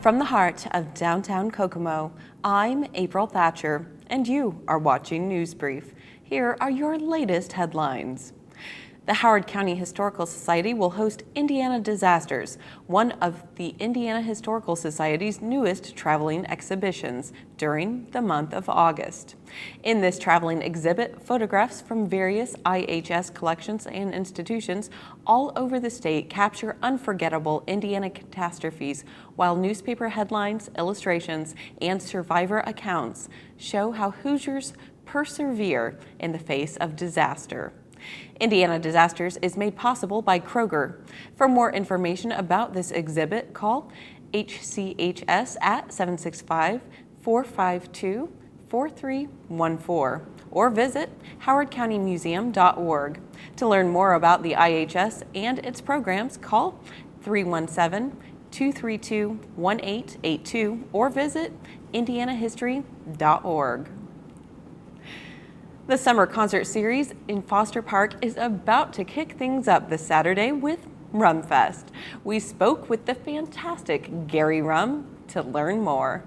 From the heart of downtown Kokomo, I'm April Thatcher, and you are watching News Brief. Here are your latest headlines. The Howard County Historical Society will host Indiana Disasters, one of the Indiana Historical Society's newest traveling exhibitions, during the month of August. In this traveling exhibit, photographs from various IHS collections and institutions all over the state capture unforgettable Indiana catastrophes, while newspaper headlines, illustrations, and survivor accounts show how Hoosiers persevere in the face of disaster. Indiana Disasters is made possible by Kroger. For more information about this exhibit, call HCHS at 765-452-4314 or visit howardcountymuseum.org. To learn more about the IHS and its programs, call 317-232-1882 or visit indianahistory.org. The summer concert series in Foster Park is about to kick things up this Saturday with Rum Fest. We spoke with the fantastic Gary Rum to learn more.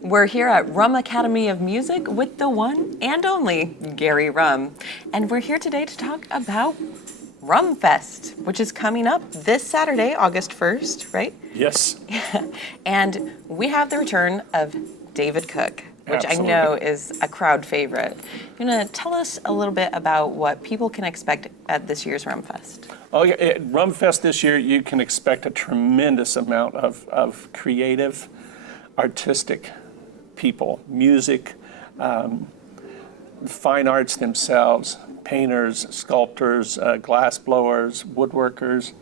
We're here at Rum Academy of Music with the one and only Gary Rum. And we're here today to talk about Rum Fest, which is coming up this Saturday, August 1st, right? Yes. And we have the return of David Cook, which Absolutely. I know is a crowd favorite. You want to tell us a little bit about what people can expect at this year's Rum Fest? Oh yeah, at Rum Fest this year, you can expect a tremendous amount of creative, artistic people, music, fine arts themselves, painters, sculptors, glass blowers, woodworkers,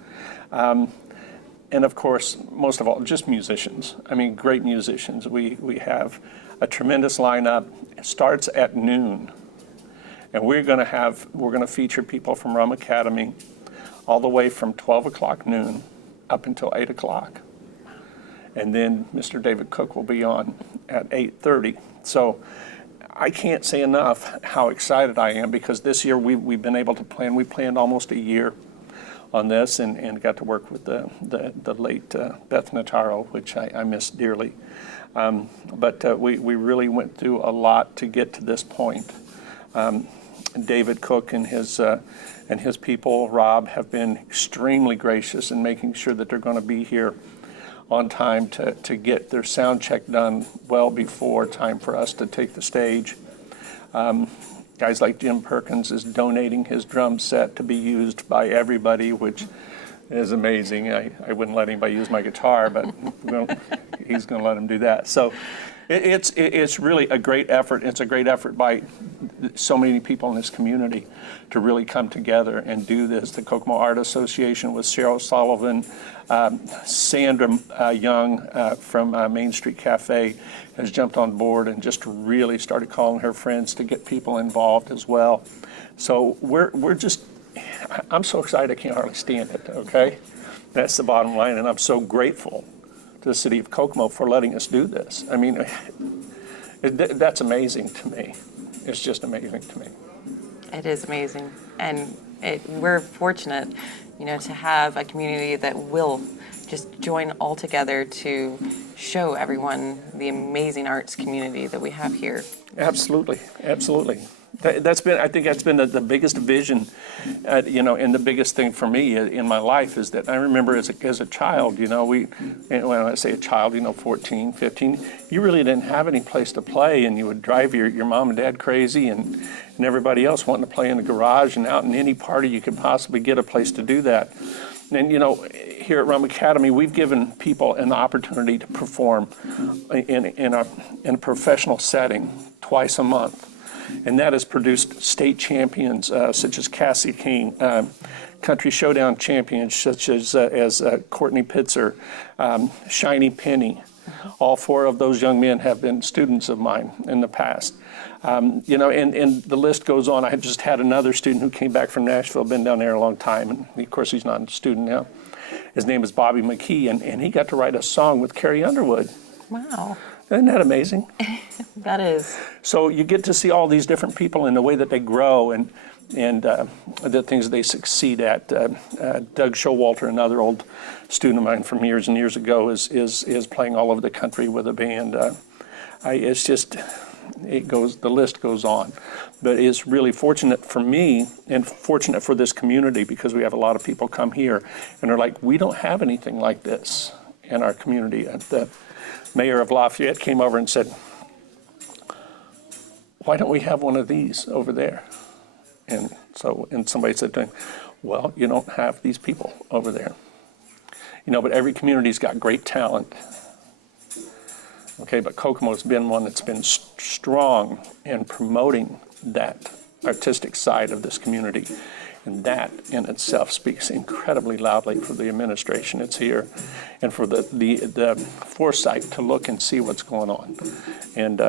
and of course, most of all, just musicians. I mean, great musicians. We have a tremendous lineup. It starts at noon, and we're going to feature people from Rum Academy all the way from 12 o'clock noon up until 8 o'clock. And then Mr. David Cook will be on at 8:30. So I can't say enough how excited I am, because this year we've been able to plan. We planned almost a year on this and got to work with the late Beth Notaro, which I miss dearly. But we really went through a lot to get to this point. David Cook and his people, Rob, have been extremely gracious in making sure that they're going to be here on time to get their sound check done well before time for us to take the stage. Guys like Jim Perkins is donating his drum set to be used by everybody, which is amazing. I wouldn't let anybody use my guitar, but he's going to let him do that. So it's really a great effort. It's a great effort by so many people in this community to really come together and do this. The Kokomo Art Association with Cheryl Sullivan, Sandra Young from Main Street Cafe has jumped on board and just really started calling her friends to get people involved as well. So I'm so excited I can't hardly stand it, okay? That's the bottom line, and I'm so grateful to the city of Kokomo for letting us do this. I mean, that's amazing to me. It's just amazing to me. It is amazing, and we're fortunate, to have a community that will just join all together to show everyone the amazing arts community that we have here. Absolutely, absolutely. I think that's been the biggest vision, and the biggest thing for me in my life is that I remember as a child, when I say a child, 14, 15, you really didn't have any place to play, and you would drive your mom and dad crazy, and everybody else wanting to play in the garage and out in any party you could possibly get a place to do that. And here at Rum Academy, we've given people an opportunity to perform in a professional setting twice a month. And that has produced state champions such as Cassie King, country showdown champions such as Courtney Pitzer, Shiny Penny. All four of those young men have been students of mine in the past. And the list goes on. I just had another student who came back from Nashville, been down there a long time, and of course he's not a student now. His name is Bobby McKee, and he got to write a song with Carrie Underwood. Wow. Isn't that amazing? That is. So you get to see all these different people and the way that they grow, and and the things they succeed at. Doug Showalter, another old student of mine from years and years ago, is playing all over the country with a band. It's just, the list goes on. But it's really fortunate for me and fortunate for this community, because we have a lot of people come here and are like, we don't have anything like this in our community. The mayor of Lafayette came over and said, why don't we have one of these over there? And somebody said to him, well, you don't have these people over there. But every community's got great talent. Okay, but Kokomo's been one that's been strong in promoting that artistic side of this community. And that in itself speaks incredibly loudly for the administration that's here and for the foresight to look and see what's going on. And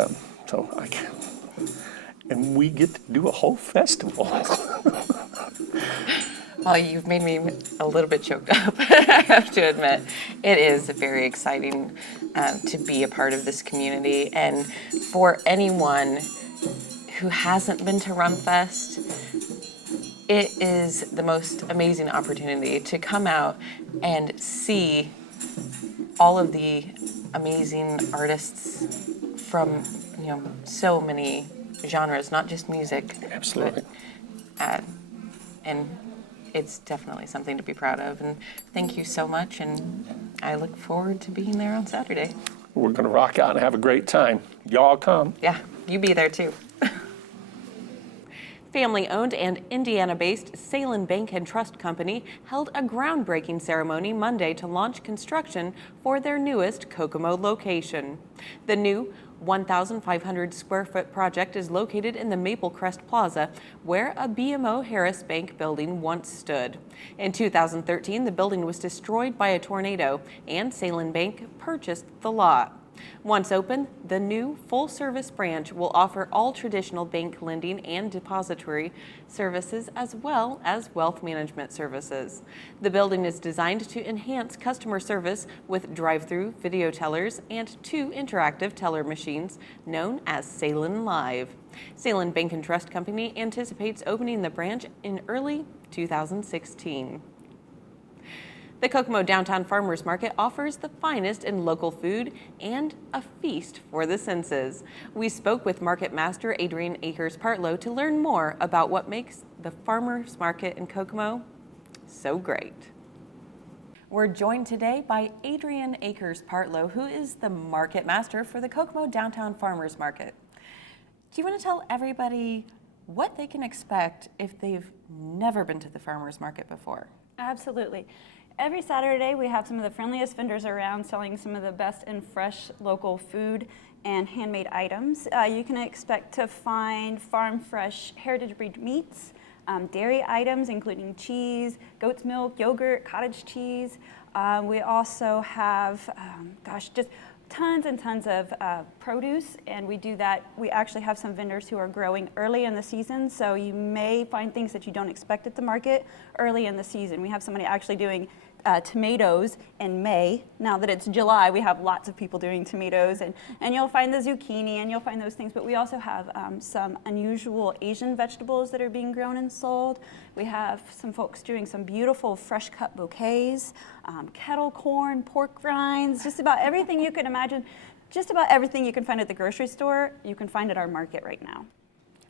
and we get to do a whole festival. Well, you've made me a little bit choked up, I have to admit. It is very exciting to be a part of this community. And for anyone who hasn't been to Rum Fest, it is the most amazing opportunity to come out and see all of the amazing artists from so many genres, not just music. Absolutely. And it's definitely something to be proud of. And thank you so much. And I look forward to being there on Saturday. We're going to rock out and have a great time. Y'all come. Yeah, you be there too. Family-owned and Indiana-based Salin Bank and Trust Company held a groundbreaking ceremony Monday to launch construction for their newest Kokomo location. The new 1,500 square foot project is located in the Maple Crest Plaza, where a BMO Harris Bank building once stood. In 2013, the building was destroyed by a tornado, and Salin Bank purchased the lot. Once open, the new full-service branch will offer all traditional bank lending and depository services, as well as wealth management services. The building is designed to enhance customer service with drive-through video tellers and 2 interactive teller machines known as Salin Live. Salin Bank and Trust Company anticipates opening the branch in early 2016. The Kokomo Downtown Farmers Market offers the finest in local food and a feast for the senses. We spoke with Market Master Adrian Akers-Partlow to learn more about what makes the farmers market in Kokomo so great. We're joined today by Adrian Akers-Partlow, who is the Market Master for the Kokomo Downtown Farmers Market. Do you want to tell everybody what they can expect if they've never been to the farmers market before? Absolutely. Every Saturday, we have some of the friendliest vendors around selling some of the best and fresh local food and handmade items. You can expect to find farm fresh heritage breed meats, dairy items including cheese, goat's milk, yogurt, cottage cheese. We also have, just tons and tons of produce, and we do that. We actually have some vendors who are growing early in the season, so you may find things that you don't expect at the market early in the season. We have somebody actually doing tomatoes in May. Now that it's July, we have lots of people doing tomatoes, and you'll find the zucchini and you'll find those things, but we also have some unusual Asian vegetables that are being grown and sold. We have some folks doing some beautiful fresh cut bouquets, kettle corn, pork rinds, just about everything you can imagine. Just about everything you can find at the grocery store, you can find at our market right now.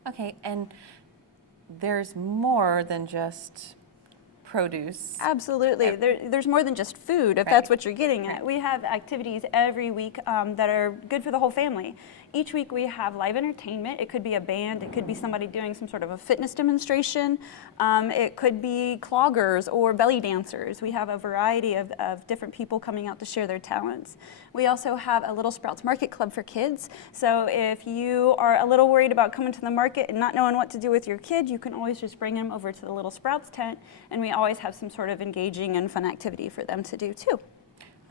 Okay, and there's more than just produce. Absolutely. There's more than just food, if that's what you're getting at. We have activities every week that are good for the whole family. Each week we have live entertainment. It could be a band, it could be somebody doing some sort of a fitness demonstration, it could be cloggers or belly dancers. We have a variety of different people coming out to share their talents. We also have a Little Sprouts Market Club for kids. So if you are a little worried about coming to the market and not knowing what to do with your kid, you can always just bring them over to the Little Sprouts tent, and we always have some sort of engaging and fun activity for them to do too.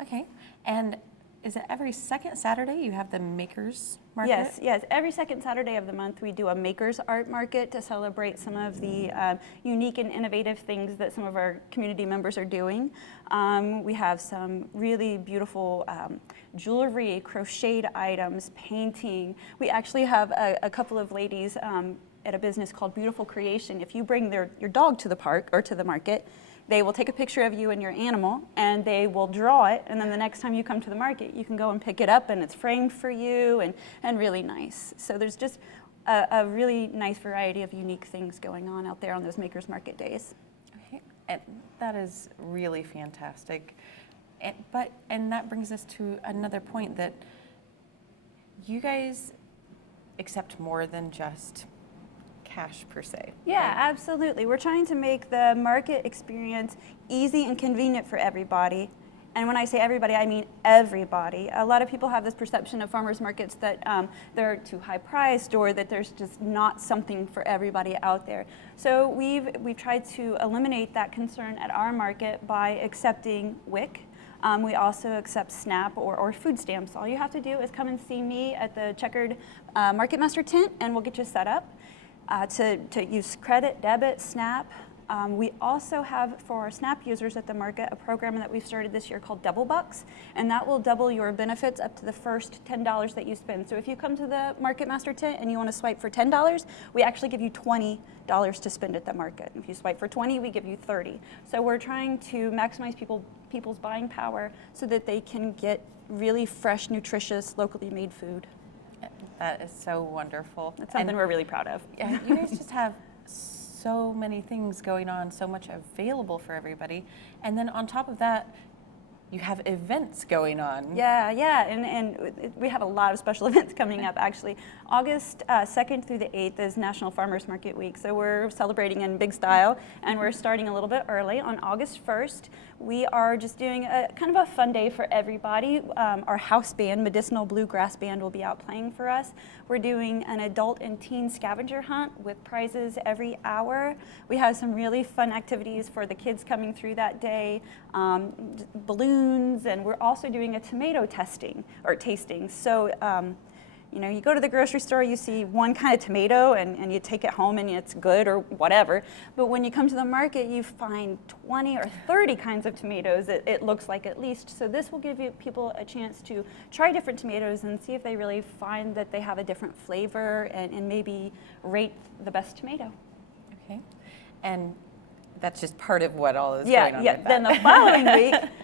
Okay, and is it every second Saturday you have the Makers Market? Yes. Every second Saturday of the month we do a Makers Art Market to celebrate some of the unique and innovative things that some of our community members are doing. We have some really beautiful jewelry, crocheted items, painting. We actually have a couple of ladies at a business called Beautiful Creation. If you bring your dog to the park or to the market, they will take a picture of you and your animal, and they will draw it, and then the next time you come to the market, you can go and pick it up, and it's framed for you, and really nice. So there's just a really nice variety of unique things going on out there on those Makers Market days. Okay. And that is really fantastic. And that brings us to another point, that you guys accept more than just cash per se. Yeah, right? absolutely. We're trying to make the market experience easy and convenient for everybody. And when I say everybody, I mean everybody. A lot of people have this perception of farmers markets that they're too high priced, or that there's just not something for everybody out there. So we've tried to eliminate that concern at our market by accepting WIC. We also accept SNAP or food stamps. All you have to do is come and see me at the Checkered Market Master tent, and we'll get you set up to use credit, debit, SNAP. We also have, for our SNAP users at the market, a program that we've started this year called Double Bucks, and that will double your benefits up to the first $10 that you spend. So if you come to the Market Master tent and you want to swipe for $10, we actually give you $20 to spend at the market. If you swipe for 20, we give you 30. So we're trying to maximize people's buying power so that they can get really fresh, nutritious, locally made food. That is so wonderful. That's something we're really proud of. Yeah, you guys just have so many things going on, so much available for everybody. And then on top of that, you have events going on. Yeah, and we have a lot of special events coming up, actually. August 2nd through the 8th is National Farmers Market Week, so we're celebrating in big style, and we're starting a little bit early. On August 1st, we are just doing a kind of a fun day for everybody. Our house band, Medicinal Bluegrass Band, will be out playing for us. We're doing an adult and teen scavenger hunt with prizes every hour. We have some really fun activities for the kids coming through that day, balloons, and we're also doing a tomato tasting. So, you go to the grocery store, you see one kind of tomato, and you take it home and it's good or whatever. But when you come to the market, you find 20 or 30 kinds of tomatoes, it looks like, at least. So this will give people a chance to try different tomatoes and see if they really find that they have a different flavor, and maybe rate the best tomato. Okay. And that's just part of what all is going on. Yeah. With that. Then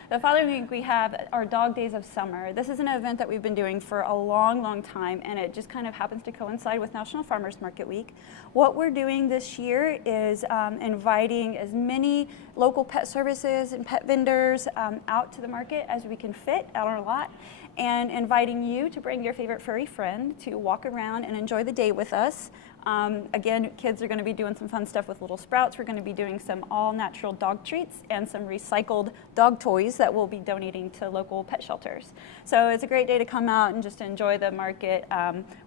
the following week we have our Dog Days of Summer. This is an event that we've been doing for a long, long time, and it just kind of happens to coincide with National Farmers Market Week. What we're doing this year is inviting as many local pet services and pet vendors out to the market as we can fit out on our lot, and inviting you to bring your favorite furry friend to walk around and enjoy the day with us. Again, kids are going to be doing some fun stuff with Little Sprouts. We're going to be doing some all-natural dog treats and some recycled dog toys that we'll be donating to local pet shelters. So it's a great day to come out and just enjoy the market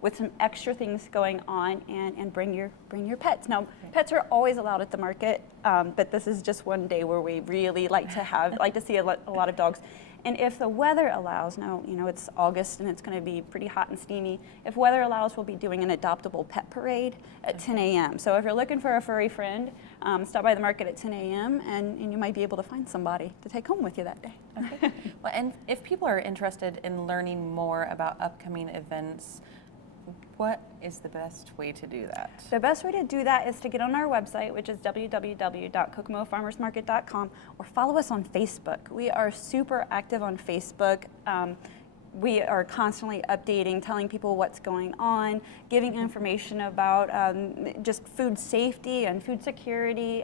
with some extra things going on, and bring your pets. Now, pets are always allowed at the market, but this is just one day where we really like to see a lot of dogs. And if the weather allows, now, it's August and it's going to be pretty hot and steamy. If weather allows, we'll be doing an adoptable pet parade at 10 a.m. So if you're looking for a furry friend, stop by the market at 10 a.m. and you might be able to find somebody to take home with you that day. Okay. Well, and if people are interested in learning more about upcoming events, what is the best way to do that? The best way to do that is to get on our website, which is www.kokomofarmersmarket.com, or follow us on Facebook. We are super active on Facebook. We are constantly updating, telling people what's going on, giving information about just food safety and food security,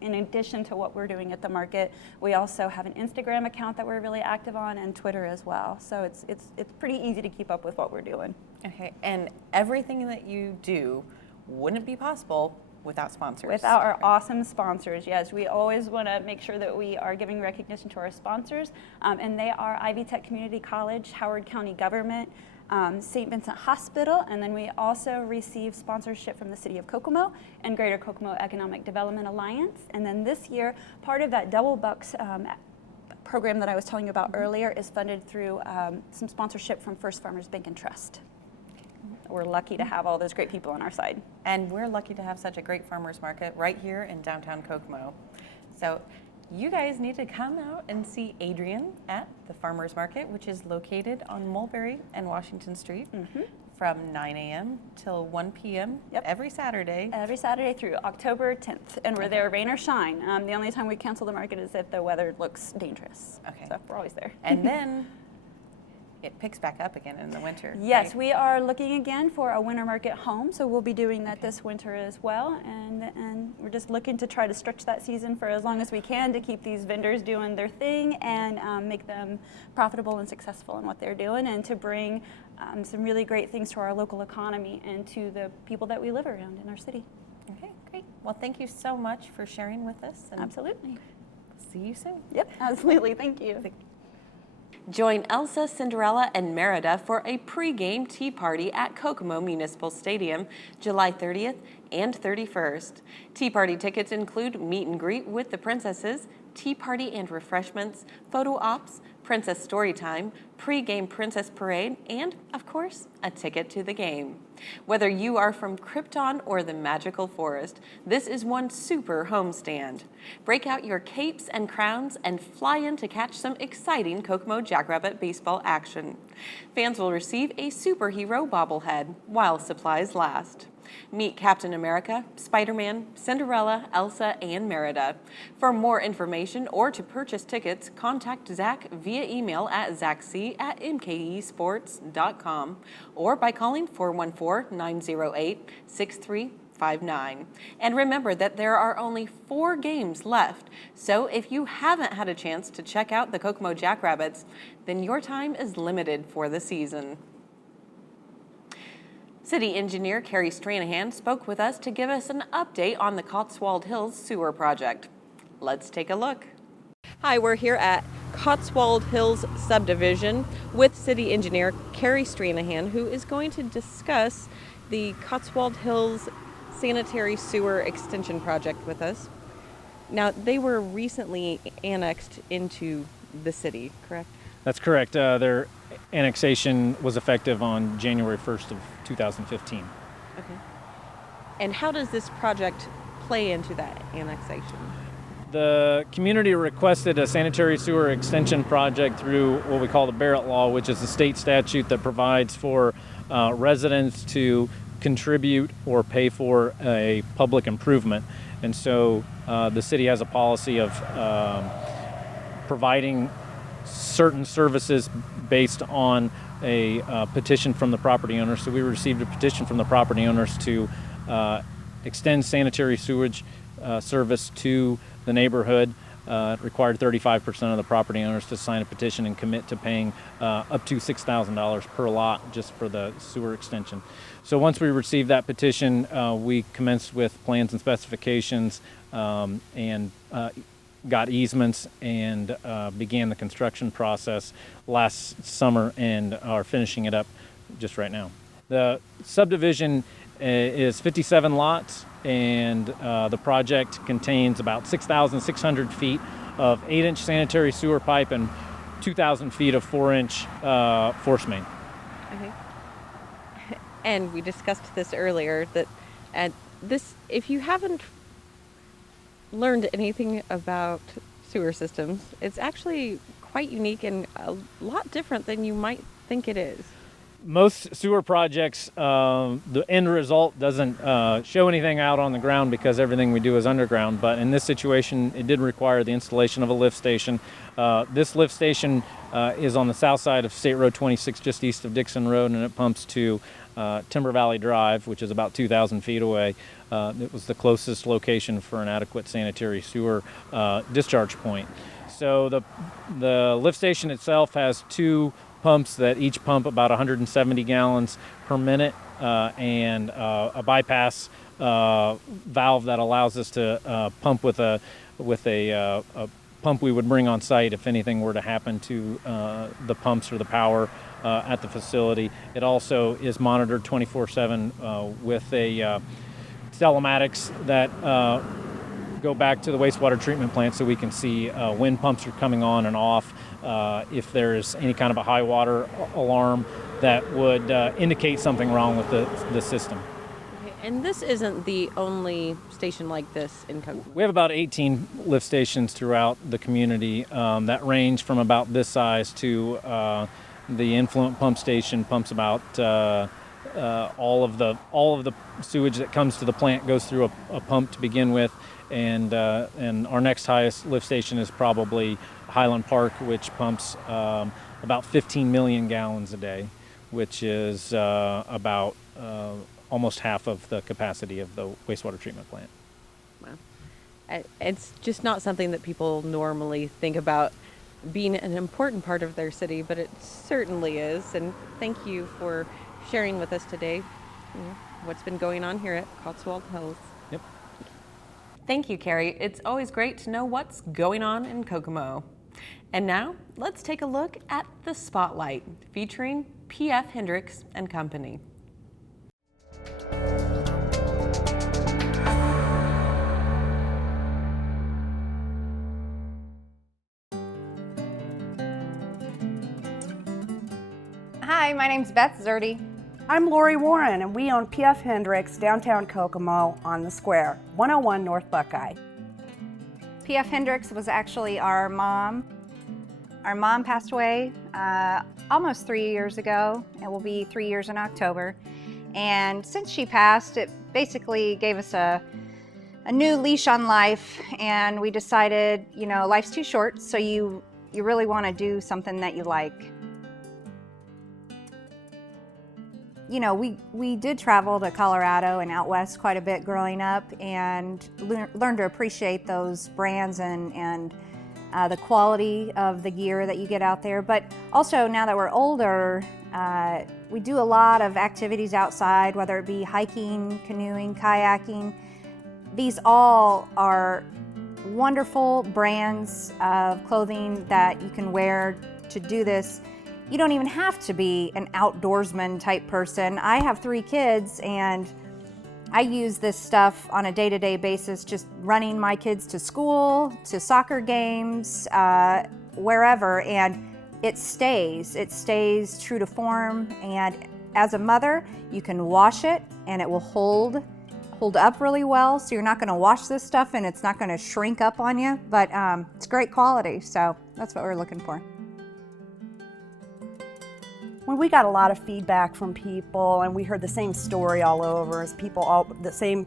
in addition to what we're doing at the market. We also have an Instagram account that we're really active on, and Twitter as well. So it's pretty easy to keep up with what we're doing. Okay, and everything that you do wouldn't be possible without sponsors. Without our awesome sponsors, yes. We always want to make sure that we are giving recognition to our sponsors, and they are Ivy Tech Community College, Howard County Government, St. Vincent Hospital, and then we also receive sponsorship from the City of Kokomo and Greater Kokomo Economic Development Alliance. And then this year, part of that Double Bucks program that I was telling you about earlier is funded through some sponsorship from First Farmers Bank and Trust. We're lucky to have all those great people on our side. And we're lucky to have such a great farmers market right here in downtown Kokomo. So you guys need to come out and see Adrian at the farmers market, which is located on Mulberry and Washington Street. from 9 a.m. till 1 p.m. Yep. every Saturday. Every Saturday through October 10th, and we're there rain or shine. The only time we cancel the market is if the weather looks dangerous. Okay. So we're always there. And then it picks back up again in the winter. Yes, right? we are looking again for a winter market home, so we'll be doing that this winter as well. And we're just looking to try to stretch that season for as long as we can to keep these vendors doing their thing and make them profitable and successful in what they're doing, and to bring some really great things to our local economy and to the people that we live around in our city. Okay, great. Well, thank you so much for sharing with us. And Absolutely. see you soon. Yep, absolutely. Thank you. Join Elsa, Cinderella, and Merida for a pre-game tea party at Kokomo Municipal Stadium, July 30th and 31st. Tea party tickets include meet and greet with the princesses, tea party and refreshments, photo ops, princess story time, pre-game princess parade, and, of course, a ticket to the game. Whether you are from Krypton or the magical forest, this is one super homestand. Break out your capes and crowns and fly in to catch some exciting Kokomo Jackrabbit baseball action. Fans will receive a superhero bobblehead while supplies last. Meet Captain America, Spider-Man, Cinderella, Elsa, and Merida. For more information or to purchase tickets, contact Zach via email at zachc@mkesports.com or by calling 414-908-6359. And remember that there are only 4 games left, so if you haven't had a chance to check out the Kokomo Jackrabbits, then your time is limited for the season. City Engineer Carrie Stranahan spoke with us to give us an update on the Cotswold Hills Sewer Project. Let's take a look. Hi, we're here at Cotswold Hills Subdivision with City Engineer Carrie Stranahan, who is going to discuss the Cotswold Hills Sanitary Sewer Extension Project with us. Now, they were recently annexed into the city, correct? That's correct. Their annexation was effective on January 1st of 2015. Okay. And how does this project play into that annexation? The community requested a sanitary sewer extension project through what we call the Barrett Law, which is the state statute that provides for residents to contribute or pay for a public improvement. And so the city has a policy of providing certain services based on a petition from the property owners. So we received a petition from the property owners to extend sanitary sewage service to the neighborhood. It required 35% of the property owners to sign a petition and commit to paying up to $6,000 per lot just for the sewer extension. So once we received that petition, we commenced with plans and specifications and got easements and began the construction process last summer and are finishing it up just right now. The subdivision is 57 lots, and the project contains about 6,600 feet of 8-inch sanitary sewer pipe and 2,000 feet of 4-inch force main. Okay. And we discussed this earlier, that if you haven't learned anything about sewer systems, it's actually quite unique and a lot different than you might think it is. Most sewer projects, the end result doesn't show anything out on the ground because everything we do is underground, but in this situation it did require the installation of a lift station. This lift station is on the south side of State Road 26, just east of Dixon Road, and it pumps to Timber Valley Drive, which is about 2,000 feet away. It was the closest location for an adequate sanitary sewer discharge point. So the lift station itself has 2 pumps that each pump about 170 gallons per minute and a bypass valve that allows us to pump with a pump we would bring on site if anything were to happen to the pumps or the power at the facility. It also is monitored 24/7 with a telematics that go back to the wastewater treatment plant so we can see when pumps are coming on and off, if there's any kind of a high water alarm that would indicate something wrong with the system. Okay. And this isn't the only station like this in Kokomo. We have about 18 lift stations throughout the community that range from about this size to the influent pump station pumps about all of the sewage that comes to the plant goes through a pump to begin with, and our next highest lift station is probably Highland Park, which pumps about 15 million gallons a day, which is about almost half of the capacity of the wastewater treatment plant. Wow. It's just not something that people normally think about being an important part of their city, but it certainly is. And thank you for sharing with us today what's been going on here at Cotswold Hills. Yep. Thank you, Carrie. It's always great to know what's going on in Kokomo. And now let's take a look at the Spotlight featuring P.F. Hendricks and Company. Hi, my name's Beth Zerdy. I'm Lori Warren, and we own P.F. Hendricks, downtown Kokomo on the square, 101 North Buckeye. P.F. Hendricks was actually our mom. Our mom passed away almost 3 years ago. It will be 3 years in October. And since she passed, it basically gave us a new leash on life, and we decided, you know, life's too short, so you really want to do something that you like. You know, we did travel to Colorado and out west quite a bit growing up, and learned to appreciate those brands and the quality of the gear that you get out there. But also, now that we're older, we do a lot of activities outside, whether it be hiking, canoeing, kayaking. These all are wonderful brands of clothing that you can wear to do this. You don't even have to be an outdoorsman type person. I have 3 kids, and I use this stuff on a day-to-day basis, just running my kids to school, to soccer games, wherever, and it stays true to form. And as a mother, you can wash it and it will hold up really well, so you're not going to wash this stuff and it's not going to shrink up on you, but it's great quality, so that's what we're looking for. When we got a lot of feedback from people, and we heard the same story all over, as people all the same,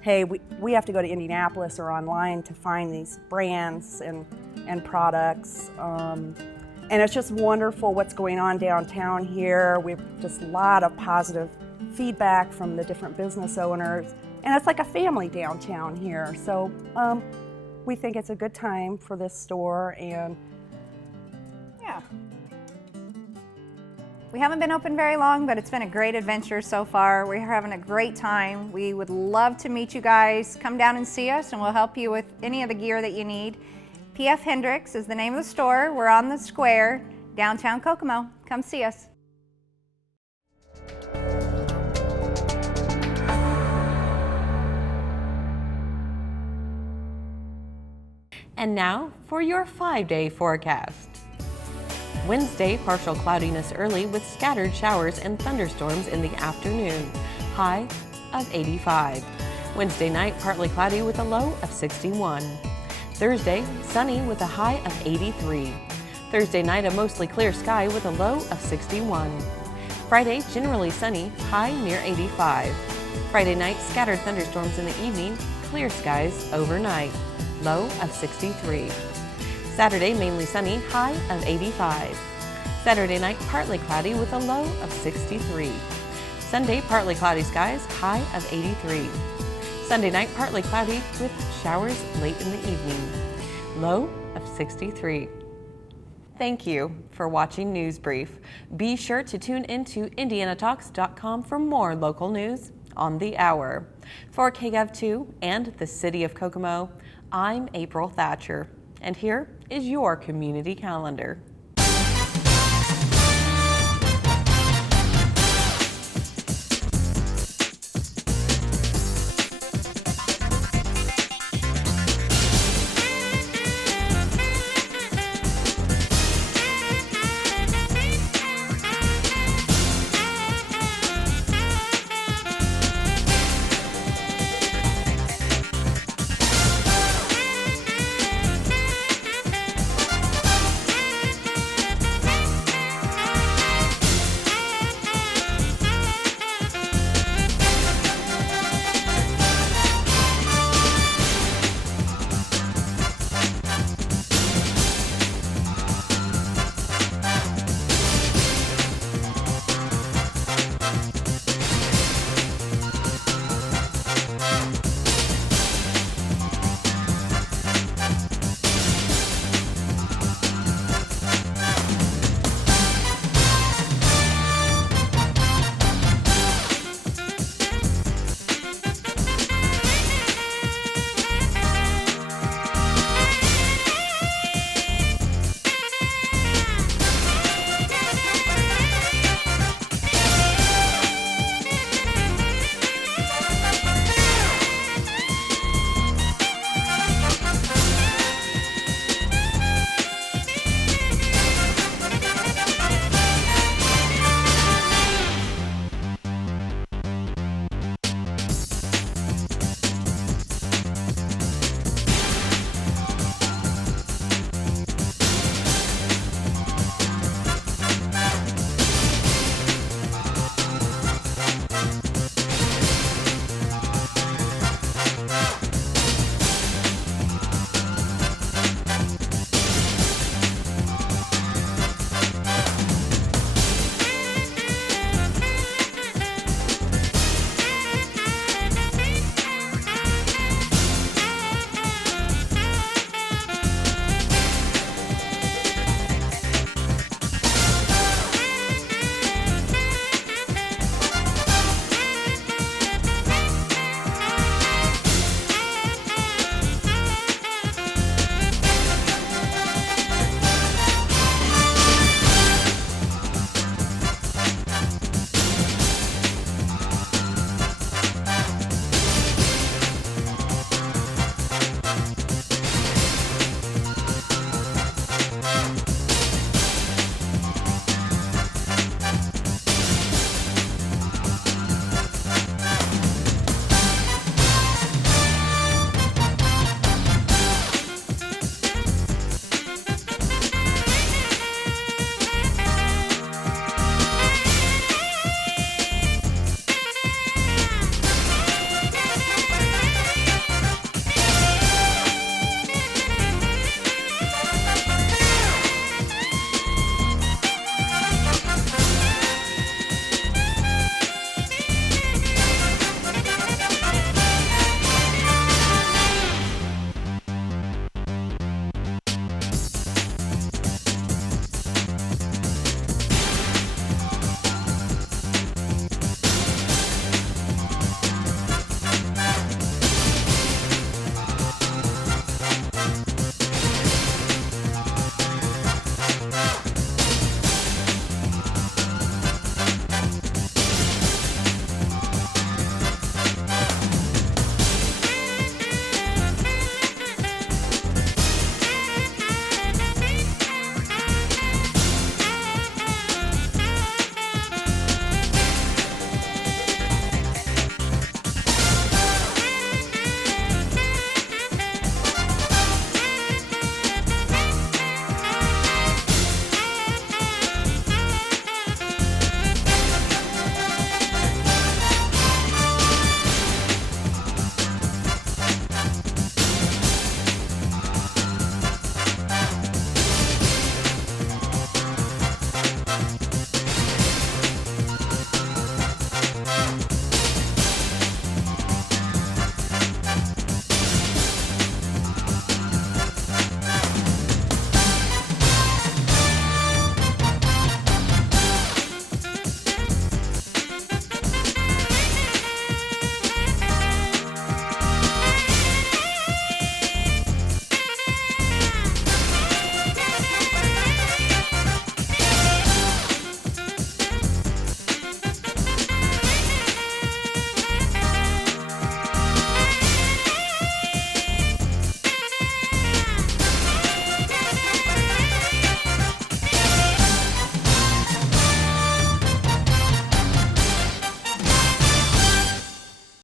hey, we have to go to Indianapolis or online to find these brands and products. And it's just wonderful what's going on downtown here. We've just a lot of positive feedback from the different business owners. And it's like a family downtown here. So we think it's a good time for this store, and Yeah. We haven't been open very long, but it's been a great adventure so far. We're having a great time. We would love to meet you guys. Come down and see us, and we'll help you with any of the gear that you need. P.F. Hendricks is the name of the store. We're on the square, downtown Kokomo. Come see us. And now for your 5-day forecast. Wednesday, partial cloudiness early with scattered showers and thunderstorms in the afternoon, high of 85. Wednesday night, partly cloudy with a low of 61. Thursday, sunny with a high of 83. Thursday night, a mostly clear sky with a low of 61. Friday, generally sunny, high near 85. Friday night, scattered thunderstorms in the evening, clear skies overnight, low of 63. Saturday, mainly sunny, high of 85. Saturday night, partly cloudy with a low of 63. Sunday, partly cloudy skies, high of 83. Sunday night, partly cloudy with showers late in the evening, low of 63. Thank you for watching News Brief. Be sure to tune into indianatalks.com for more local news on the hour. For Kgov2 and the City of Kokomo, I'm April Thatcher, and here is your community calendar.